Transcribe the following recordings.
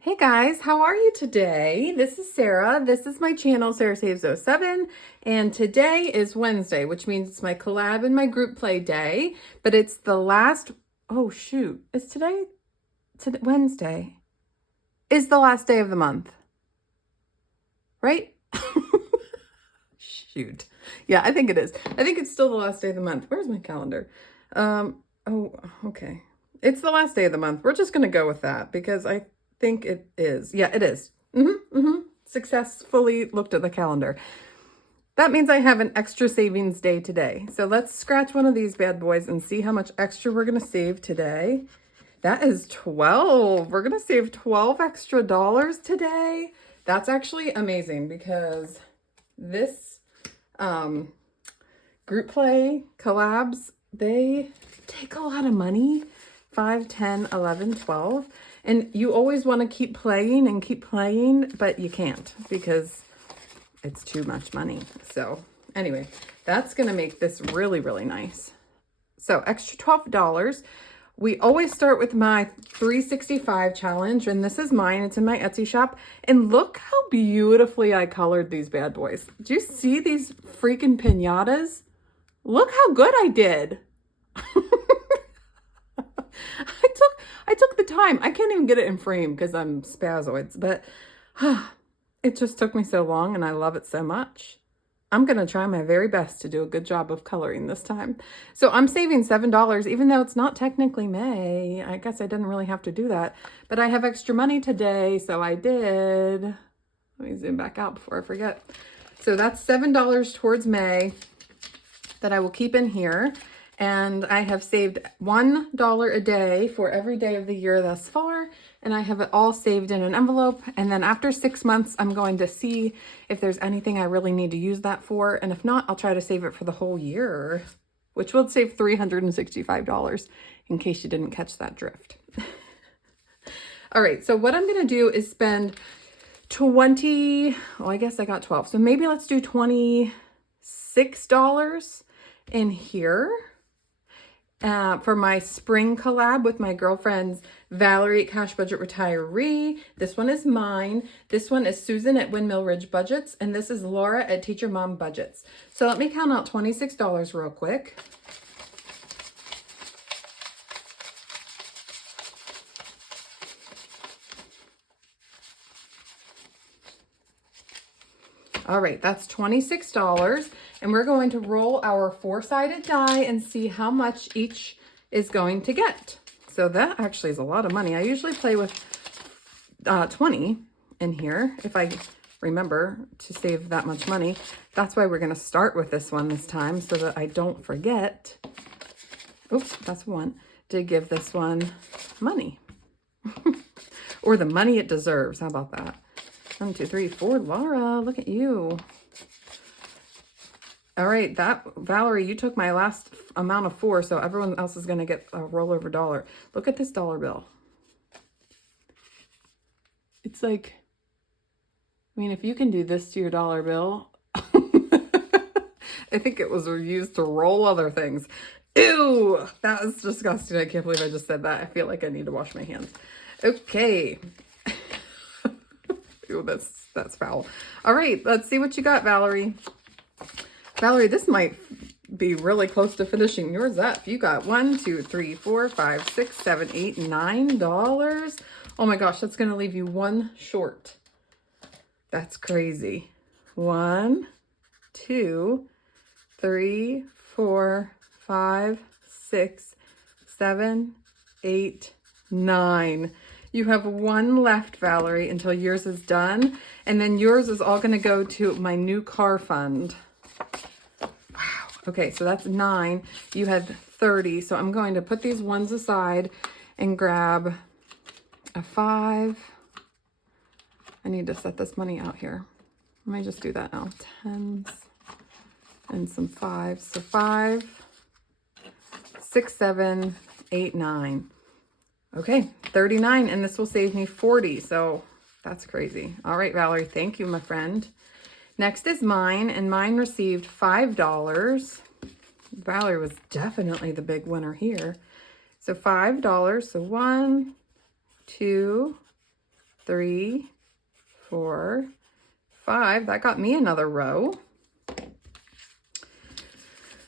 Hey guys, how are you today? This is Sarah. This is my channel, Sarah Saves 07, and today is Wednesday, which means it's my collab and my group play day, but it's the last, oh shoot, is today Wednesday? Is the last day of the month, right? Shoot. Yeah, I think it is. I think it's still the last day of the month. Where's my calendar? Oh, okay. It's the last day of the month. We're just going to go with that because I think it is. Yeah, it is. Successfully looked at the calendar. That means I have an extra savings day today. So let's scratch one of these bad boys and see how much extra we're going to save today. That is 12. We're going to save 12 extra dollars today. That's actually amazing because this group play collabs, they take a lot of money. 5, 10, 11, 12. And you always want to keep playing, but you can't because it's too much money. So anyway, that's going to make this really, really nice. So extra $12. We always start with my 365 challenge, and this is mine. It's in my Etsy shop. And look how beautifully I colored these bad boys. Do you see these freaking piñatas? Look how good I did. I took the time. I can't even get it in frame because I'm spazoids, but it just took me so long and I love it so much. I'm going to try my very best to do a good job of coloring this time. So I'm saving $7, even though it's not technically May. I guess I didn't really have to do that, but I have extra money today, so I did. Let me zoom back out before I forget. So that's $7 towards May that I will keep in here. And I have saved $1 a day for every day of the year thus far. And I have it all saved in an envelope. And then after 6 months, I'm going to see if there's anything I really need to use that for. And if not, I'll try to save it for the whole year, which will save $365 in case you didn't catch that drift. All right, so what I'm going to do is spend 20, well, I guess I got 12. So maybe let's do $26 in here. For my spring collab with my girlfriends, Valerie at Cash Budget Retiree. This one is mine. This one is Susan at Windmill Ridge Budgets. And this is Laura at Teacher Mom Budgets. So let me count out $26 real quick. All right, that's $26. And we're going to roll our 4-sided die and see how much each is going to get. So that actually is a lot of money. I usually play with 20 in here if I remember to save that much money. That's why we're going to start with this one this time so that I don't forget. Oops, that's one. To give this one money. Or the money it deserves. How about that? 1, 2, 3, 4. Laura, look at you. All right, that Valerie, you took my last amount of 4, so everyone else is going to get a rollover dollar. Look at this dollar bill. It's like, I mean, if you can do this to your dollar bill, I think it was used to roll other things. Ew, that was disgusting. I can't believe I just said that. I feel like I need to wash my hands. Okay. Ew, that's foul. All right, let's see what you got, Valerie. Valerie, this might be really close to finishing yours up. You got 1, 2, 3, 4, 5, 6, 7, 8, $9. Oh my gosh, that's going to leave you 1 short. That's crazy. 1, 2, 3, 4, 5, 6, 7, 8, 9. You have 1 left, Valerie, until yours is done. And then yours is all going to go to my new car fund. Wow. Okay, so that's 9. You had 30. So I'm going to put these ones aside and grab a 5. I need to set this money out here. Let me just do that now. 10s and some 5s. So 5, 6, 7, 8, 9. Okay, 39, and this will save me 40, so that's crazy. All right, Valerie, thank you, my friend. Next is mine, and mine received $5. Valerie was definitely the big winner here. So $5, so 1, 2, 3, 4, 5. That got me another row.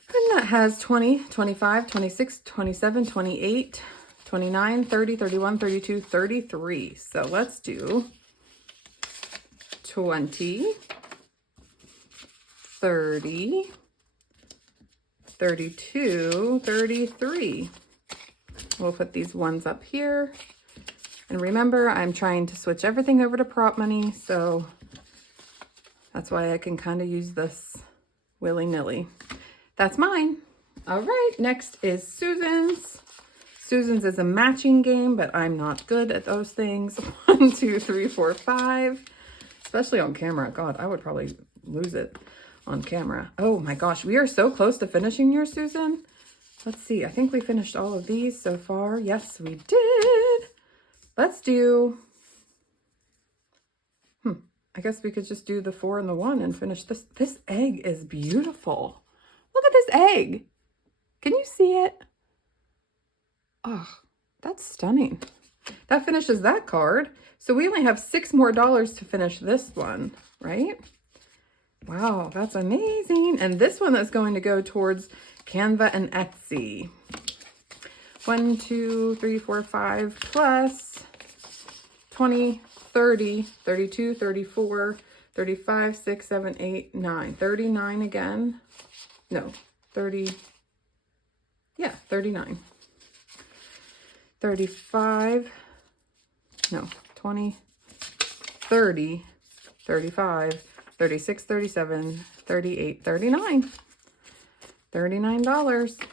And that has 20, 25, 26, 27, 28, 29, 30, 31, 32, 33. So let's do 20, 30, 32, 33. We'll put these ones up here. And remember, I'm trying to switch everything over to prop money, so that's why I can kind of use this willy-nilly. That's mine. All right, next is Susan's. Susan's is a matching game, but I'm not good at those things. 1, 2, 3, 4, 5. Especially on camera. God, I would probably lose it on camera. Oh my gosh, we are so close to finishing yours, Susan. Let's see. I think we finished all of these so far. Yes, we did. Let's do... I guess we could just do the 4 and the 1 and finish this. This egg is beautiful. Look at this egg. Can you see it? Oh, that's stunning. That finishes that card. So we only have $6 more to finish this one, right? Wow, that's amazing. And this one is going to go towards Canva and Etsy. 1, 2, 3, 4, 5 plus 20, 30, 32, 34, 35, 6, 7, 8, 9. 39 again. No, 30. Yeah, 39. 35. No, 20, 30, 35, 36, 37, 38, 39. $39.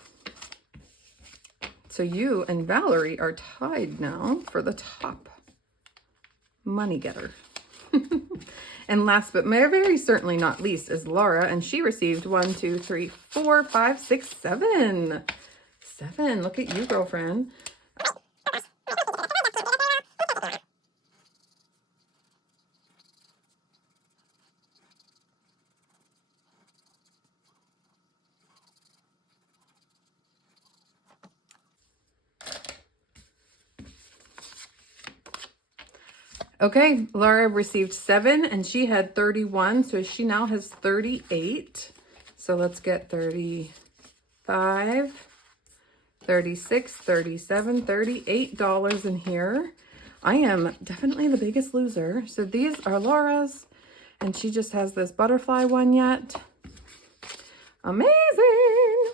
So you and Valerie are tied now for the top money getter. And last but very certainly not least is Laura, and she received 1, 2, 3, 4, 5, 6, 7. 7. Look at you, girlfriend. Okay, Laura received 7 and she had 31, so she now has 38. So let's get 35, 36, 37, $38 in here. I am definitely the biggest loser. So these are Laura's, and she just has this butterfly one yet. Amazing.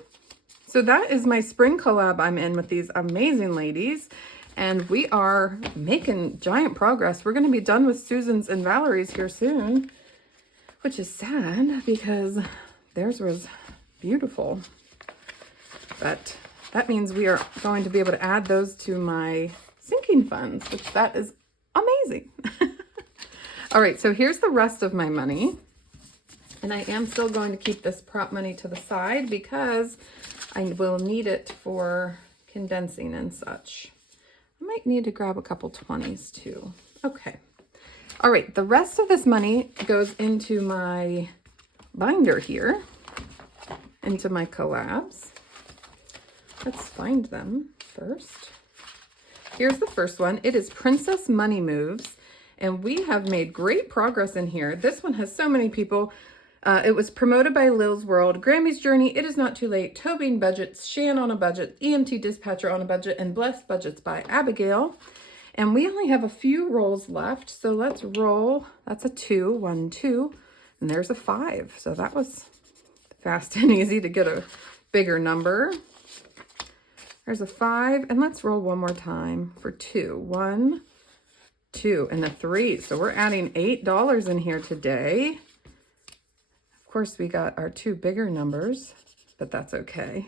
So that is my spring collab I'm in with these amazing ladies. And we are making giant progress. We're going to be done with Susan's and Valerie's here soon, which is sad because theirs was beautiful. But that means we are going to be able to add those to my sinking funds, which that is amazing. All right, so here's the rest of my money. And I am still going to keep this prop money to the side because I will need it for condensing and such. I might need to grab a couple 20s too. Okay. All right. The rest of this money goes into my binder here, into my collabs. Let's find them first. Here's the first one. It is Princess Money Moves, and we have made great progress in here. This one has so many people. It was promoted by Lil's World, Grammy's Journey, It Is Not Too Late, Tobin Budgets, Shan on a Budget, EMT Dispatcher on a Budget, and Blessed Budgets by Abigail. And we only have a few rolls left, so let's roll. That's a 2, 1, 2, and there's a 5. So that was fast and easy to get a bigger number. There's a 5, and let's roll one more time for 2. 1, 2, and a 3. So we're adding $8 in here today. Of course, we got our 2 bigger numbers, but that's okay.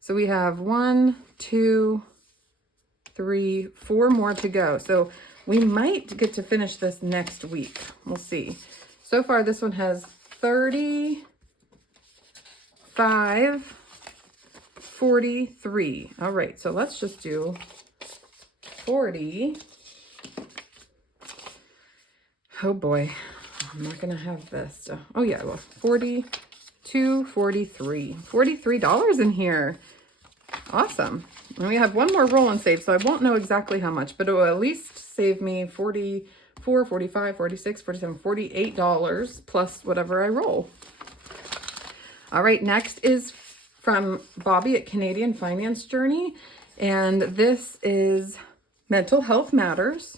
So we have 1, 2, 3, 4 more to go. So we might get to finish this next week. We'll see. So far, this one has 35, 43. All right, so let's just do 40. Oh boy. I'm not going to have this. Oh, yeah, well, 42, 43. $43 in here. Awesome. And we have one more roll and save, so I won't know exactly how much, but it will at least save me $44, $45, $46, $47, $48 plus whatever I roll. All right, next is from Bobby at Canadian Finance Journey. And this is Mental Health Matters.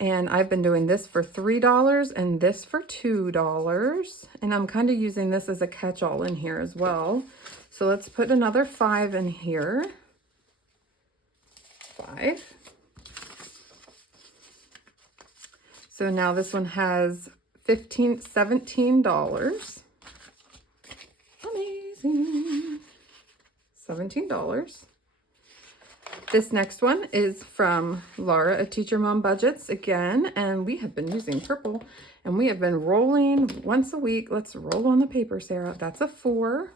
And I've been doing this for $3 and this for $2. And I'm kind of using this as a catch-all in here as well. So let's put another 5 in here. 5. So now this one has $17. Amazing. $17. This next one is from Laura at Teacher Mom Budgets again, and we have been using purple, and we have been rolling once a week. Let's roll on the paper, Sarah. That's a 4.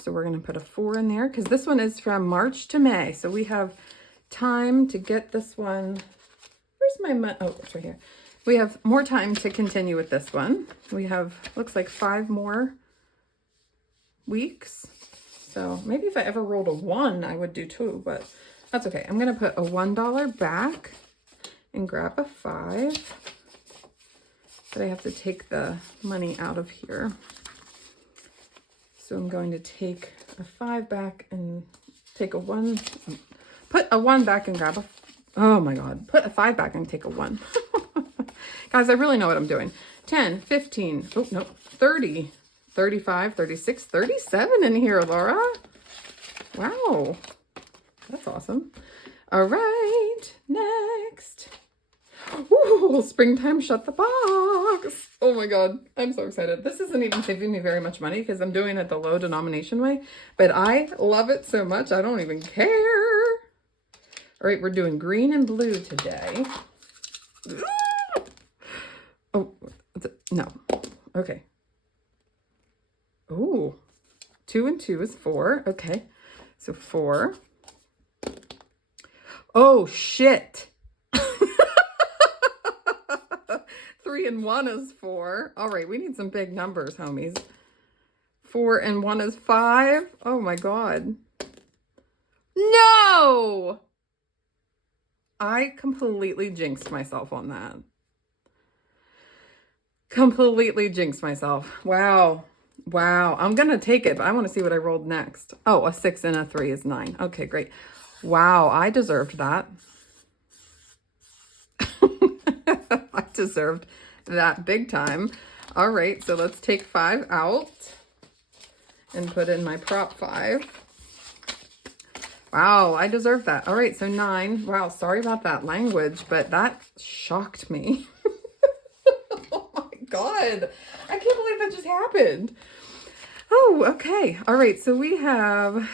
So we're going to put a 4 in there because this one is from March to May. So we have time to get this one. Where's my money? Oh, it's right here. We have more time to continue with this one. We have, looks like 5 more weeks. So maybe if I ever rolled a 1, I would do 2, but that's okay. I'm going to put a $1 back and grab a 5. But I have to take the money out of here. So I'm going to take a 5 back and take a 1. Put a 1 back and grab a, oh my God, put a 5 back and take a 1. Guys, I really know what I'm doing. 10, 15, oh no, 30. 35, 36, 37 in here, Laura. Wow. That's awesome. All right, next. Ooh, springtime shut the box. Oh my God, I'm so excited. This isn't even saving me very much money because I'm doing it the low denomination way, but I love it so much, I don't even care. All right, we're doing green and blue today. Oh, no. Okay. Ooh, 2 and 2 is 4. Okay, so 4. Oh, shit. 3 and 1 is 4. All right, we need some big numbers, homies. 4 and 1 is 5. Oh, my God. No! I completely jinxed myself on that. Completely jinxed myself. Wow. Wow, I'm going to take it, but I want to see what I rolled next. Oh, a 6 and a 3 is 9. Okay, great. Wow, I deserved that. I deserved that big time. All right, so let's take 5 out and put in my prop 5. Wow, I deserve that. All right, so 9. Wow, sorry about that language, but that shocked me. Oh my God. I can't believe that just happened. Oh, okay. All right, so we have,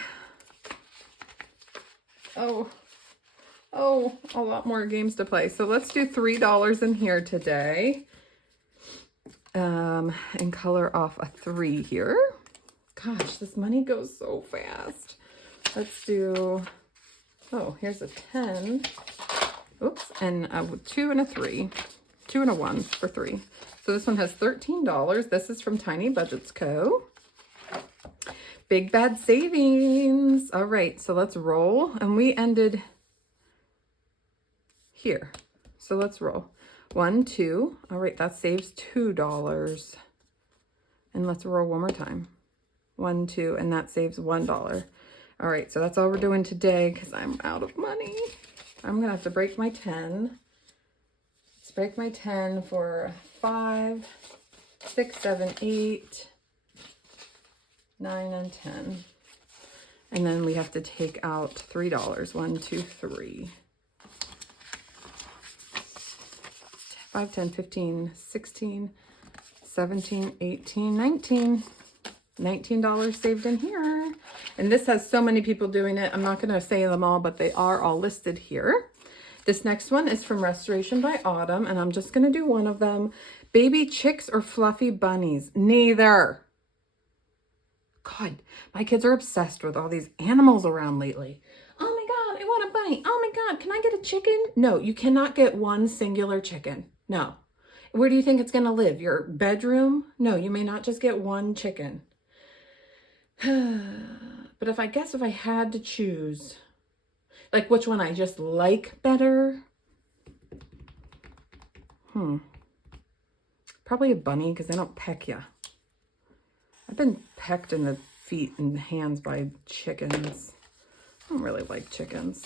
a lot more games to play. So let's do $3 in here today. And color off a 3 here. Gosh, this money goes so fast. Let's do, oh, here's a 10. Oops, and a 2 and a 3. 2 and a 1 for 3. So this one has $13. This is from Tiny Budgets Co. Big Bad Savings. All right, so let's roll. And we ended here. So let's roll. 1, 2. All right, that saves $2. And let's roll one more time. 1, 2, and that saves $1. All right, so that's all we're doing today because I'm out of money. I'm going to have to break my 10. Let's break my 10 for 5, 6, 7, 8, 9, and 10. And then we have to take out $3. 1, 2, 3. 5, 10, 15, 16, 17, 18, 19. $19 saved in here. And this has so many people doing it. I'm not going to say them all, but they are all listed here. This next one is from Restoration by Autumn, and I'm just going to do one of them. Baby chicks or fluffy bunnies? Neither. God, my kids are obsessed with all these animals around lately. Oh my God, I want a bunny. Oh my God, can I get a chicken? No, you cannot get one singular chicken. No. Where do you think it's going to live? Your bedroom? No, you may not just get one chicken. But if I had to choose, Like which one I just like better. Probably a bunny because they don't peck you. I've been pecked in the feet and hands by chickens. I don't really like chickens.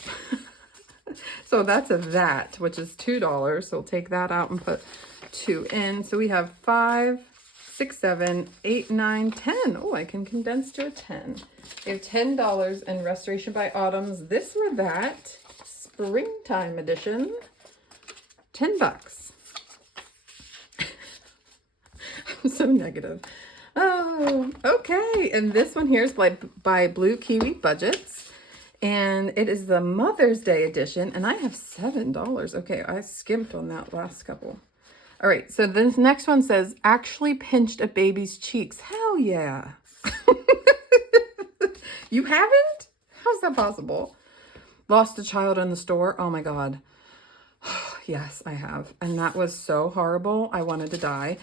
So that's a that, which is $2. So we'll take that out and put 2 in. So we have 5, 6, 7, 8, 9, 10. Oh, I can condense to a 10. We have $10 in Restoration by Autumn's This or That Springtime Edition. $10. I'm so negative. Oh, okay. And this one here is by Blue Kiwi Budgets. And it is the Mother's Day edition. And I have $7. Okay, I skimped on that last couple. All right, so this next one says, actually pinched a baby's cheeks. Hell yeah. You haven't? How's that possible? Lost a child in the store. Oh my God. Yes, I have. And that was so horrible. I wanted to die.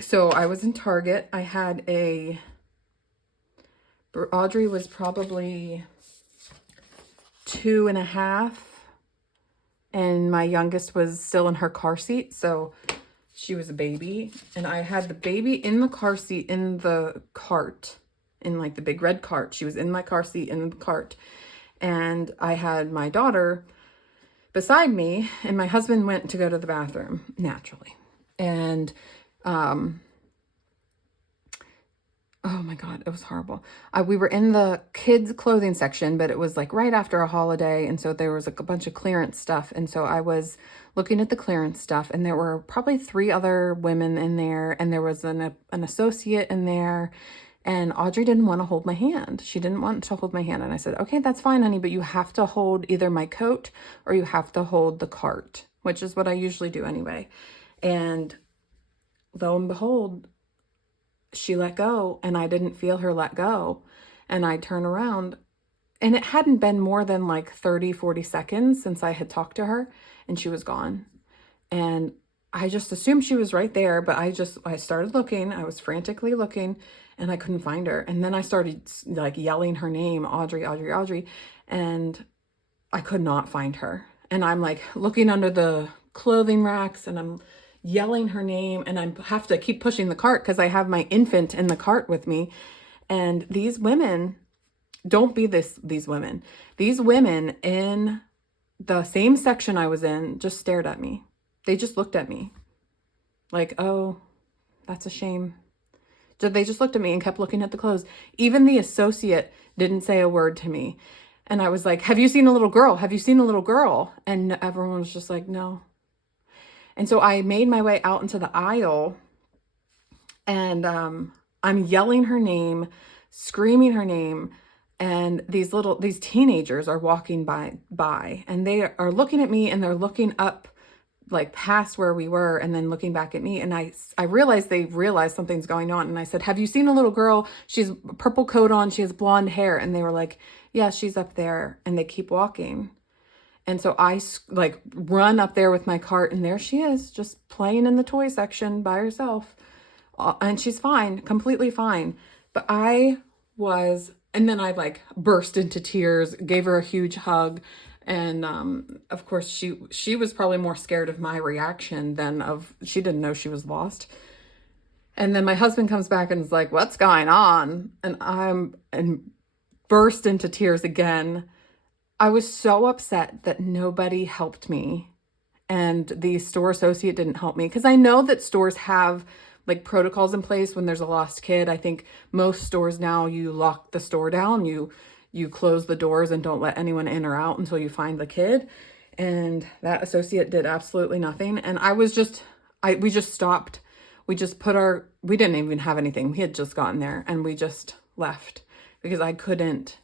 So I was in Target. I had Audrey was probably 2.5. And my youngest was still in her car seat. So she was a baby. And I had the baby in the car seat in the cart. In like the big red cart. She was in my car seat in the cart. And I had my daughter beside me. And my husband went to go to the bathroom, naturally. And, oh my God, it was horrible. We were in the kids' clothing section, but it was like right after a holiday. And so there was like a bunch of clearance stuff. And so I was looking at the clearance stuff, and there were probably 3 other women in there. And there was an associate in there. And Audrey didn't want to hold my hand. She didn't want to hold my hand. And I said, okay, that's fine, honey, but you have to hold either my coat or you have to hold the cart, which is what I usually do anyway. And lo and behold, she let go, and I didn't feel her let go. And I turn around, and it hadn't been more than like 30, 40 seconds since I had talked to her, and she was gone. And I just assumed she was right there, but I started looking. I was frantically looking, and I couldn't find her. And then I started like yelling her name, Audrey, Audrey, Audrey, and I could not find her. And I'm like looking under the clothing racks, and I'm yelling her name, and I have to keep pushing the cart because I have my infant in the cart with me. And these women, don't be these women. These women in the same section I was in just stared at me. They just looked at me like, oh, that's a shame. So they just looked at me and kept looking at the clothes. Even the associate didn't say a word to me. And I was like, have you seen a little girl? Have you seen a little girl? And everyone was just like, no. And so I made my way out into the aisle, and I'm yelling her name, screaming her name. And these teenagers are walking by, and they are looking at me, and they're looking up like past where we were and then looking back at me. And I realized they realized something's going on. And I said, have you seen a little girl? She's a purple coat on. She has blonde hair. And they were like, yeah, she's up there. And they keep walking. And so I like run up there with my cart, and there she is, just playing in the toy section by herself. And she's fine, completely fine. But and then I like burst into tears, gave her a huge hug. And of course, she was probably more scared of my reaction than she didn't know she was lost. And then my husband comes back and is like, what's going on? And burst into tears again. I was so upset that nobody helped me, and the store associate didn't help me, because I know that stores have like protocols in place when there's a lost kid. I think most stores now, you lock the store down, you close the doors and don't let anyone in or out until you find the kid. And that associate did absolutely nothing. And we just stopped. We didn't even have anything. We had just gotten there, and we just left because I couldn't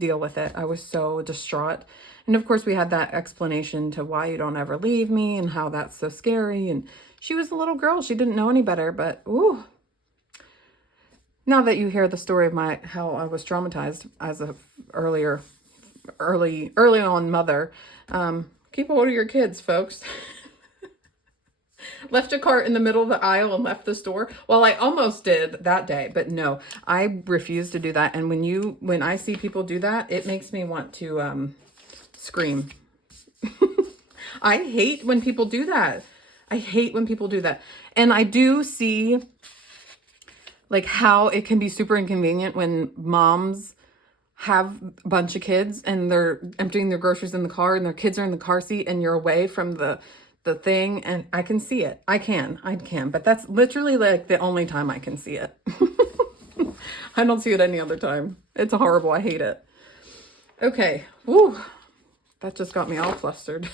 deal with it. I was so distraught. And of course we had that explanation to why you don't ever leave me and how that's so scary. And she was a little girl. She didn't know any better, but ooh. Now that you hear the story of how I was traumatized as a early on mother, keep a hold of your kids, folks. left a cart in the middle of the aisle and left the store. Well, I almost did that day, but no, I refuse to do that. And when I see people do that, it makes me want to scream. I hate when people do that. I hate when people do that. And I do see like how it can be super inconvenient when moms have a bunch of kids and they're emptying their groceries in the car and their kids are in the car seat and you're away from the thing, and I can see it. I can, but that's literally like the only time I can see it. I don't see it any other time. It's horrible. I hate it. Okay. Woo. That just got me all flustered.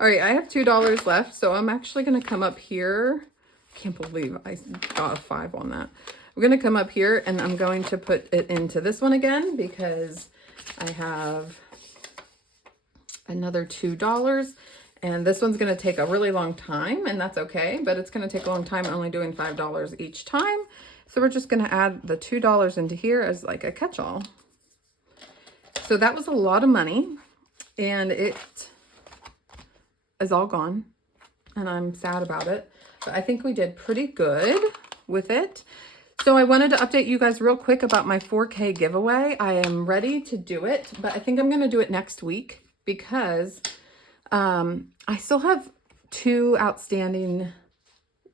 All right. I have $2 left. So I'm actually going to come up here. Can't believe I got a 5 on that. I'm going to come up here and I'm going to put it into this one again because I have another $2. And this one's going to take a really long time, and that's okay, but it's going to take a long time, only doing $5 each time. So we're just going to add the $2 into here as like a catch-all. So that was a lot of money, and it is all gone, and I'm sad about it. But I think we did pretty good with it. So I wanted to update you guys real quick about my 4K giveaway. I am ready to do it, but I think I'm going to do it next week because I still have 2 outstanding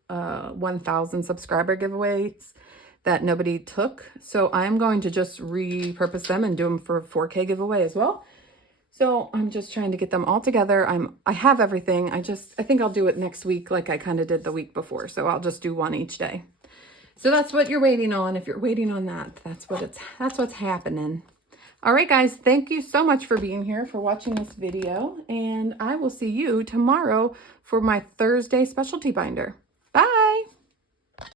1,000 subscriber giveaways that nobody took. So I'm going to just repurpose them and do them for a 4K giveaway as well. So I'm just trying to get them all together. I have everything. I think I'll do it next week like I kind of did the week before. So I'll just do one each day. So that's what you're waiting on. If you're waiting on that, that's what's happening. All right, guys, thank you so much for being here, for watching this video, and I will see you tomorrow for my Thursday specialty binder. Bye.